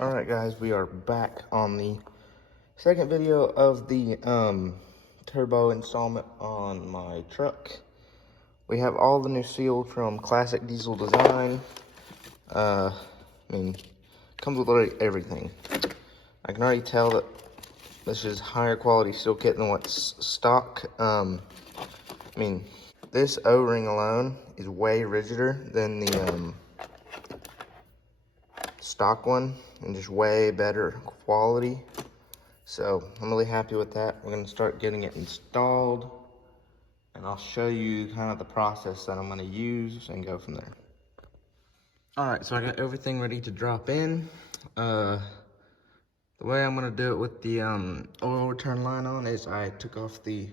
All right, guys, we are back on the second video of the turbo installment on my truck. We have all the new seal from Classic Diesel Design. Comes with already everything. I can already tell that this is higher quality seal kit than what's stock. This O-ring alone is way rigider than the stock one and just way better quality. So I'm really happy with that. We're gonna start getting it installed and I'll show you kind of the process that I'm gonna use and go from there. All right, so I got everything ready to drop in. The way I'm gonna do it with the oil return line on is I took off the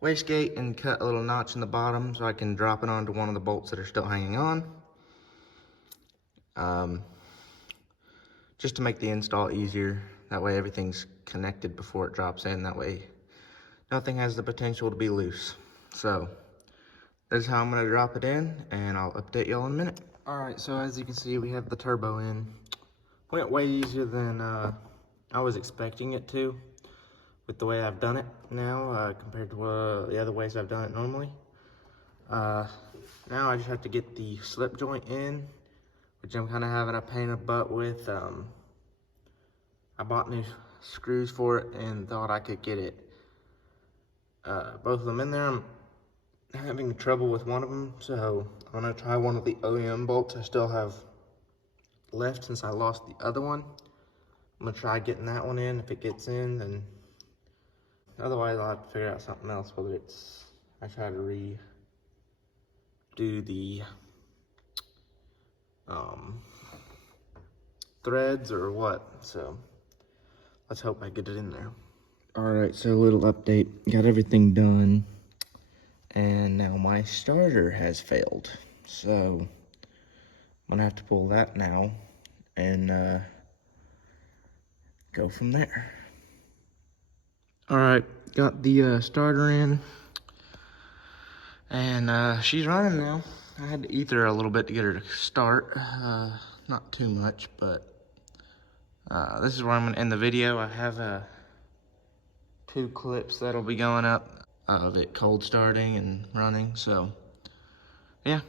wastegate and cut a little notch in the bottom so I can drop it onto one of the bolts that are still hanging on. Just to make the install easier. That way everything's connected before it drops in. That way nothing has the potential to be loose. So this is how I'm gonna drop it in and I'll update y'all in a minute. All right, so as you can see, we have the turbo in. Went way easier than I was expecting it to with the way I've done it now compared to the other ways I've done it normally. Now I just have to get the slip joint in, which I'm kind of having a pain in the butt with. I bought new screws for it and thought I could get it, both of them in there. I'm having trouble with one of them, so I'm gonna try one of the OEM bolts I still have left since I lost the other one. I'm gonna try getting that one in. If it gets in, then otherwise I'll have to figure out something else, whether it's I try to redo the threads or what. So let's hope I get it in there. All right, so a little update. Got everything done, and now my starter has failed. So I'm gonna have to pull that now and go from there. All right, got the starter in, and she's running now. I had to ether her a little bit to get her to start. Not too much, but this is where I'm gonna end the video. I have 2 clips that'll be going up of it cold starting and running. So yeah,